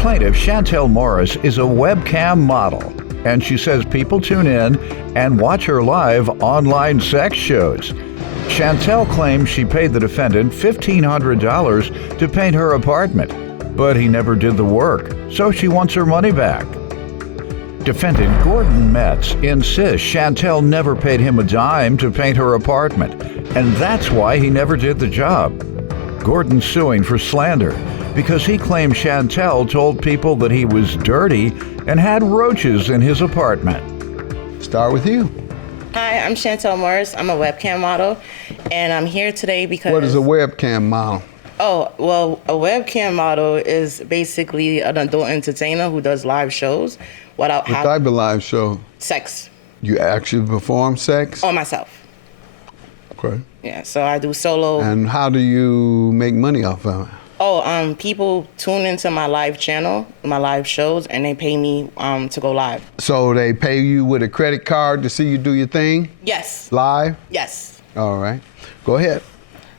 Plaintiff, Chantel Morris, is a webcam model, and she says people tune in and watch her live online sex shows. Chantel claims she paid the defendant $1,500 to paint her apartment, but he never did the work, so she wants her money back. Defendant Gordon Metz insists Chantel never paid him a dime to paint her apartment, and that's why he never did the job. Gordon's suing for slander because he claims Chantel told people that he was dirty and had roaches in his apartment. Start with you. Hi, I'm Chantel Morris. I'm a webcam model, and I'm here today because... What is a webcam model? Oh, well, a webcam model is basically an adult entertainer who does live shows without What type of live show? Sex. You actually perform sex? On myself. Okay. Yeah, so I do solo. And how do you make money off of it? Oh, people tune into my live channel, my live shows, and they pay me to go live. So they pay you with a credit card to see you do your thing? Yes. Live? Yes. All right. Go ahead.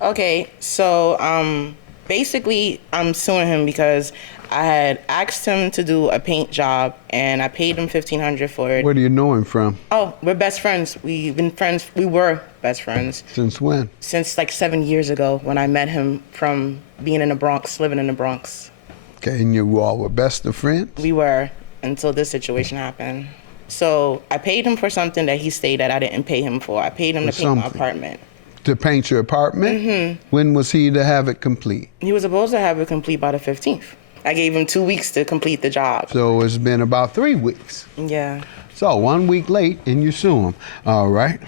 Okay, so basically I'm suing him because I had asked him to do a paint job, and I paid him $1,500 for it. Where do you know him from? Oh, we're best friends. We've been friends. We were best friends. Since when? Since like 7 years ago when I met him from being in the Bronx, living in the Bronx. Okay, and you all were best of friends? We were, until this situation happened. So I paid him for something that he stayed at I didn't pay him for. I paid him to paint my apartment. To paint your apartment? Mm-hmm. When was he to have it complete? He was supposed to have it complete by the 15th. I gave him 2 weeks to complete the job. So it's been about 3 weeks. Yeah. So 1 week late and you sue him. All right.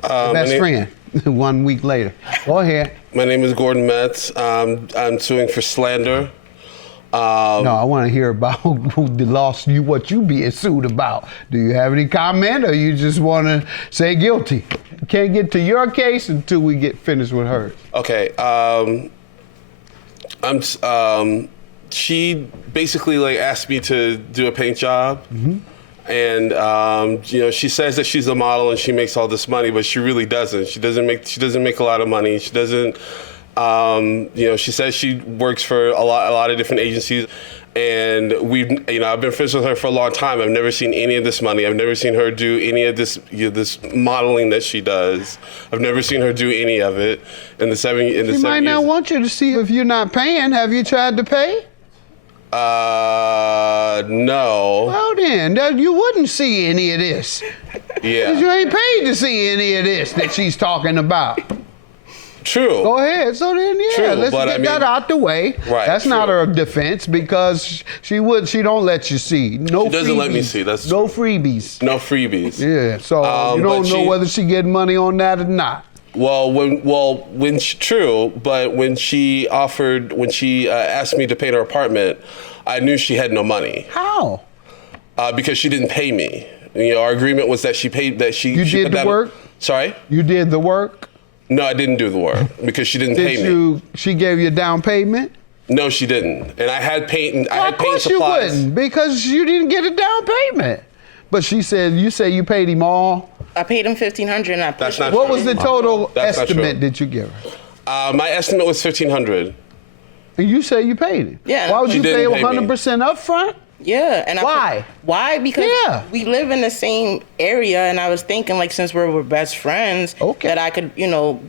Best friend. 1 week later. Go ahead. My name is Gordon Metz. I'm suing for slander. No, I want to hear about the lawsuit, what you being sued about. Do you have any comment, or you just want to say guilty? Can't get to your case until we get finished with hers. Okay. She basically like asked me to do a paint job. Mm-hmm. And she says that she's a model and she makes all this money, but she really doesn't. She doesn't make a lot of money. She doesn't. She says she works for a lot of different agencies, and I've been friends with her for a long time. I've never seen any of this money. I've never seen her do any of this this modeling that she does. I've never seen her do any of it in the 7 years. She might not want you to see if you're not paying. Have you tried to pay? No. Well then, you wouldn't see any of this. Yeah. Because you ain't paid to see any of this that she's talking about. True. Go ahead. So then, yeah, let's get that out the way. Right. That's not her defense, because she don't let you see. No, she doesn't freebies. let me see. That's no true. freebies. No freebies. Yeah. So you don't know whether she getting money on that or not. Well, when she asked me to paint her apartment, I knew she had no money. How? Because she didn't pay me. Our agreement was that she paid, that she. You did the work? Sorry? You did the work? No, I didn't do the work because she didn't pay me. She gave you a down payment? No, she didn't. And I had paint. Well, I had paint supplies. Of course you wouldn't, because you didn't get a down payment. But you say you paid him all. I paid him $1,500 and I pushed him. What was the total estimate that you give her? My estimate was $1,500. And you say you paid him? Yeah. Why would you pay 100% up front? Yeah. And why? Why? Because we live in the same area, and I was thinking, since we're best friends, that I could,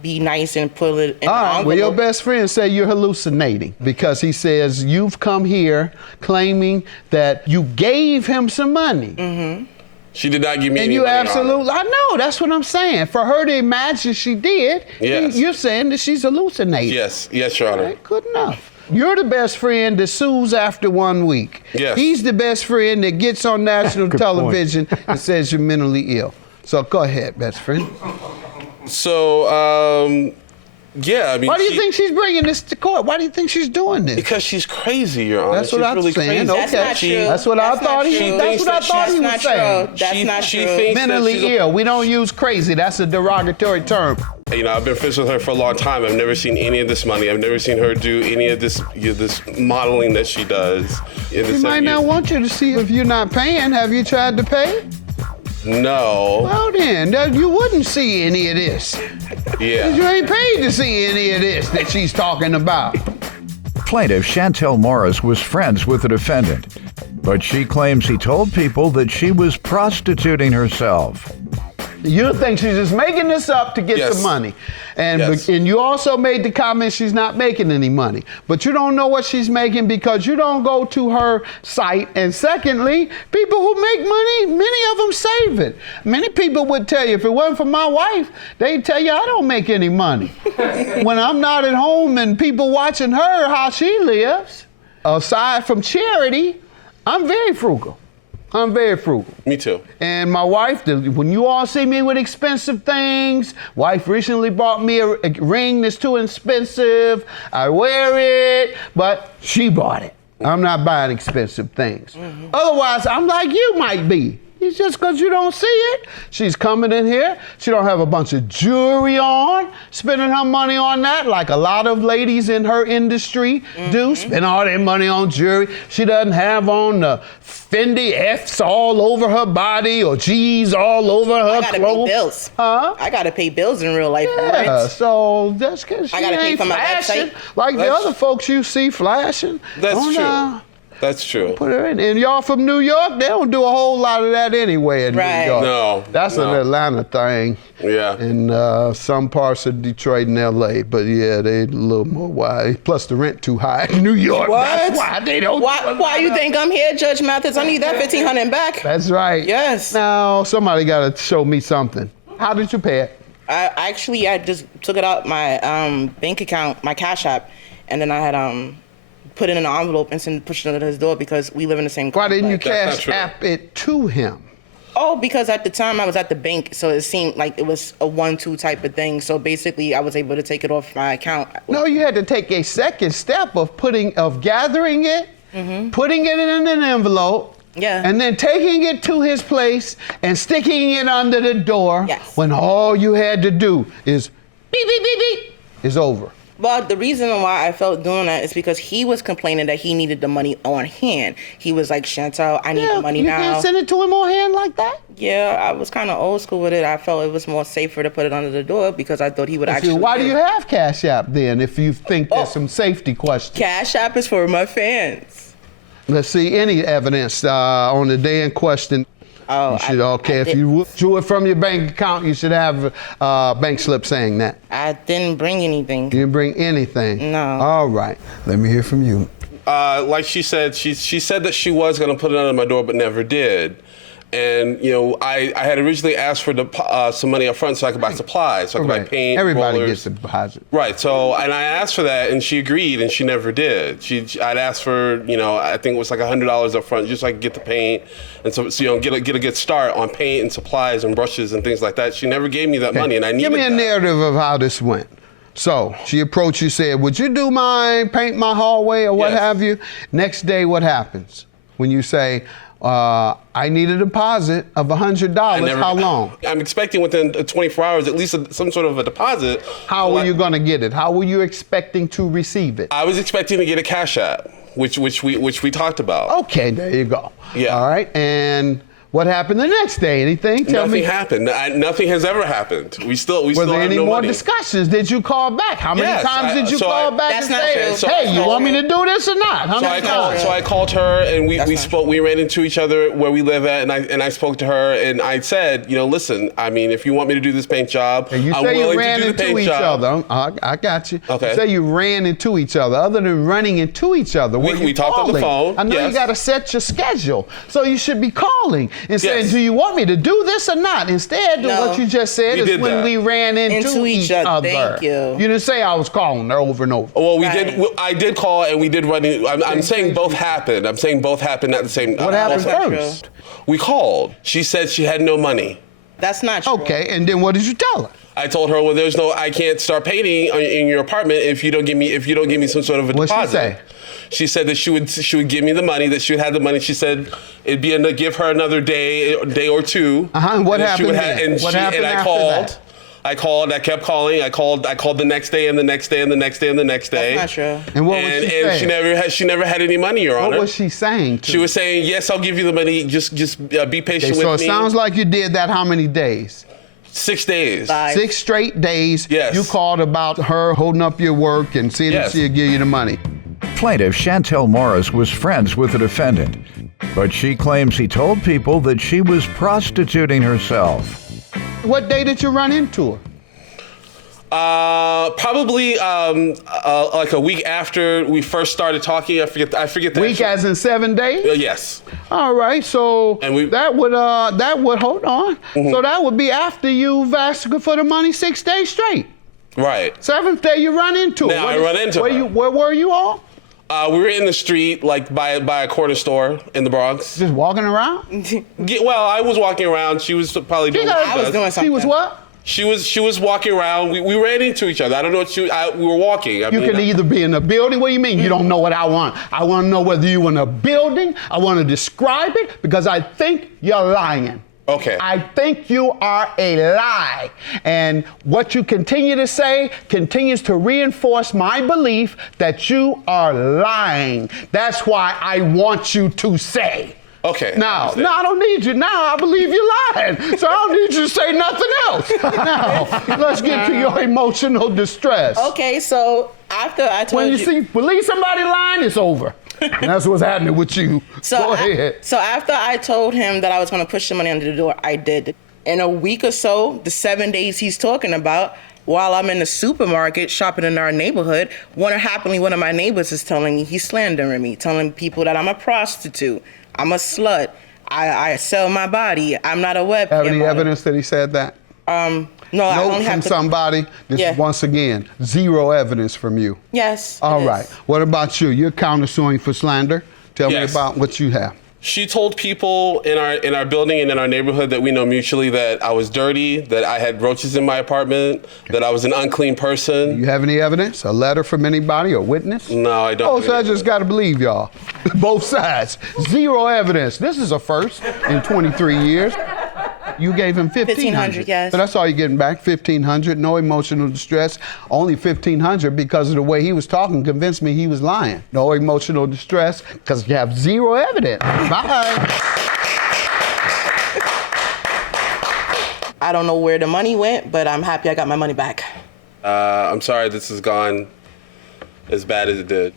be nice and pull it in the envelope. Well, your best friend say you're hallucinating, because he says you've come here claiming that you gave him some money. Mm-hmm. She did not give me any money. And you absolutely, I know, that's what I'm saying. For her to imagine she did, you're saying that she's hallucinating. Yes, Your Honor. Right, good enough. You're the best friend that sues after 1 week. Yes. He's the best friend that gets on national television and says you're mentally ill. So go ahead, best friend. So, yeah, I mean. Why do you think she's bringing this to court? Why do you think she's doing this? Because she's crazy, Your Honor. That's what I'm really saying. Crazy. Okay. That's not true. That's what I thought he was saying. That's not true. Mentally ill. We don't use crazy. That's a derogatory term. I've been friends with her for a long time. I've never seen any of this money. I've never seen her do any of this this modeling that she does. She might not want you to see if you're not paying. Have you tried to pay? No. Well then, you wouldn't see any of this. Yeah. You ain't paid to see any of this that she's talking about. Plaintiff Chantel Morris was friends with the defendant, but she claims he told people that she was prostituting herself. You think she's just making this up to get some money. And you also made the comment she's not making any money. But you don't know what she's making because you don't go to her site. And secondly, people who make money, many of them save it. Many people would tell you, if it wasn't for my wife, they'd tell you I don't make any money. When I'm not at home and people watching her, how she lives, aside from charity, I'm very frugal. I'm very frugal. Me too. And my wife, when you all see me with expensive things, wife recently bought me a ring that's too expensive. I wear it, but she bought it. I'm not buying expensive things. Otherwise, I'm like you might be. It's just because you don't see it. She's coming in here. She don't have a bunch of jewelry on, spending her money on that like a lot of ladies in her industry do, spend all their money on jewelry. She doesn't have on the Fendi F's all over her body or G's all over her I gotta clothes. pay bills. Huh? I gotta pay bills in real life. Yeah, so that's because she I gotta pay ain't for my flashing website. like the other folks you see flashing. That's Oh, true. no. That's true. Put her in. And y'all from New York, they don't do a whole lot of that anyway in New York. No. That's an Atlanta thing. Yeah. And some parts of Detroit and LA. But yeah, they a little more wide. Plus the rent too high in New York. What? That's why they don't. Why you think I'm here, Judge Mathis? I need that $1,500 back. That's right. Yes. Now, somebody got to show me something. How did you pay it? I just took it out my bank account, my Cash App, and then I had put it in an envelope and pushed it under his door because we live in the same Why didn't you complex. Cash App it to him? Oh, because at the time I was at the bank, so it seemed like it was a 1-2 type of thing. So basically, I was able to take it off my account. No, you had to take a second step of gathering it, putting it in an envelope, and then taking it to his place and sticking it under the door. Yes. When all you had to do is beep beep beep beep, it's over. Well, the reason why I felt doing that is because he was complaining that he needed the money on hand. He was like, Chantel, I need the money now. You can't send it to him on hand like that? Yeah, I was kind of old school with it. I felt it was more safer to put it under the door because I thought he would actually. Why do you have Cash App then if you think there's some safety questions? Cash App is for my fans. Let's see any evidence on the day in question. Oh, you should, if you drew it from your bank account, you should have a bank slip saying that. I didn't bring anything. You didn't bring anything? No. All right. Let me hear from you. Like she said, she said that she was going to put it under my door, but never did. And, you know, I had originally asked for some money up front so I could buy supplies, so I could buy paint, Everybody rollers. gets a deposit. Right, so, and I asked for that, and she agreed, and she never did. I'd asked for, you know, I think it was like $100 up front, just so I could get the paint, and so you know, get a good start on paint and supplies and brushes and things like that. She never gave me that money, and I needed Give me a narrative of how this went. So she approached you, said, would you do paint my hallway or what have you? Next day, what happens? When you say, I need a deposit of $100. How long? I'm expecting within 24 hours at least some sort of a deposit. How were you going to get it? How were you expecting to receive it? I was expecting to get a Cash App, which we talked about. Okay, there you go. Yeah. All right, and what happened the next day? Anything? Tell me. Nothing happened. Nothing has ever happened. We still Were there have any no more money. discussions? Did you call back? How many times did you call back and say, hey, you want me to do this or not? How many times? So I called her and we spoke. We ran into each other where we live at, and I spoke to her and I said, you know, listen, I mean, if you want me to do this paint job, I'm willing to do the paint job. I got you. Okay. You say you ran into each other. Other than running into each other, we talked on the phone. I know you got to set your schedule, so you should be calling and saying, do you want me to do this or not? Instead, what you just said is when we ran into each other. Thank you. You didn't say I was calling her over and over. Well, we did. I did call and we did run in. I'm saying both happened. I'm saying both happened at the same time. What happened first? We called. She said she had no money. That's not true. Okay, and then what did you tell her? I told her, well, I can't start painting in your apartment if you don't give me some sort of a deposit. What'd she say? She said that she would give me the money, that she would have the money. She said it'd be give her another day or two. And what happened then? What happened after that? I called. I kept calling. I called the next day and the next day and the next day and the next day. That's not true. And what was she saying? And she never had any money, Your Honor. What was she saying? She was saying, yes, I'll give you the money. Just be patient with me. So it sounds like you did that how many days? 6 days. 6 straight days. Yes. You called about her holding up your work and seeing if she'll give you the money. plaintiff, Chantel Morris, was friends with the defendant, but she claims he told people that she was prostituting herself. What day did you run into her? Probably like a week after we first started talking. I forget the week as in 7 days? Yes. All right, so that would hold on. So that would be after you've asked for the money 6 days straight. Right. Seventh day you run into her. Now I run into her. Where were you all? We were in the street, like by a corner store in the Bronx. Just walking around? Well, I was walking around. She was probably doing. I was doing something. She was what? She was walking around. We ran into each other. I don't know what we were walking. You can either be in a building. What do you mean? You don't know what I want. I want to know whether you were in a building. I want to describe it because I think you're lying. Okay. I think you are a lie. And what you continue to say continues to reinforce my belief that you are lying. That's why I want you to say. Okay. Now, I don't need you. Now I believe you're lying. So I don't need you to say nothing else. Now, let's get to your emotional distress. Okay, so after I told when you believe somebody lying, it's over. And that's what's happening with you. Go ahead. So after I told him that I was going to push the money under the door, I did. In a week or so, the 7 days he's talking about, while I'm in the supermarket shopping in our neighborhood, one of my neighbors is telling me he's slandering me, telling people that I'm a prostitute, I'm a slut, I sell my body, I'm not a webcam. Have any evidence that he said that? No, I only from have somebody. This is once again zero evidence from you. Yes. All right. What about you? You're countersuing for slander. Tell me Yes. about what you have. She told people in our building and in our neighborhood that we know mutually that I was dirty, that I had roaches in my apartment, that I was an unclean person. You have any evidence? A letter from anybody? A witness? No, I don't. Oh, so I just got to believe y'all. Both sides. Zero evidence. This is a first in 23 years. You gave him $1,500. Yes. So that's all you're getting back, $1,500. No emotional distress. Only $1,500 because of the way he was talking convinced me he was lying. No emotional distress because you have zero evidence. Bye. I don't know where the money went, but I'm happy I got my money back. I'm sorry this has gone as bad as it did.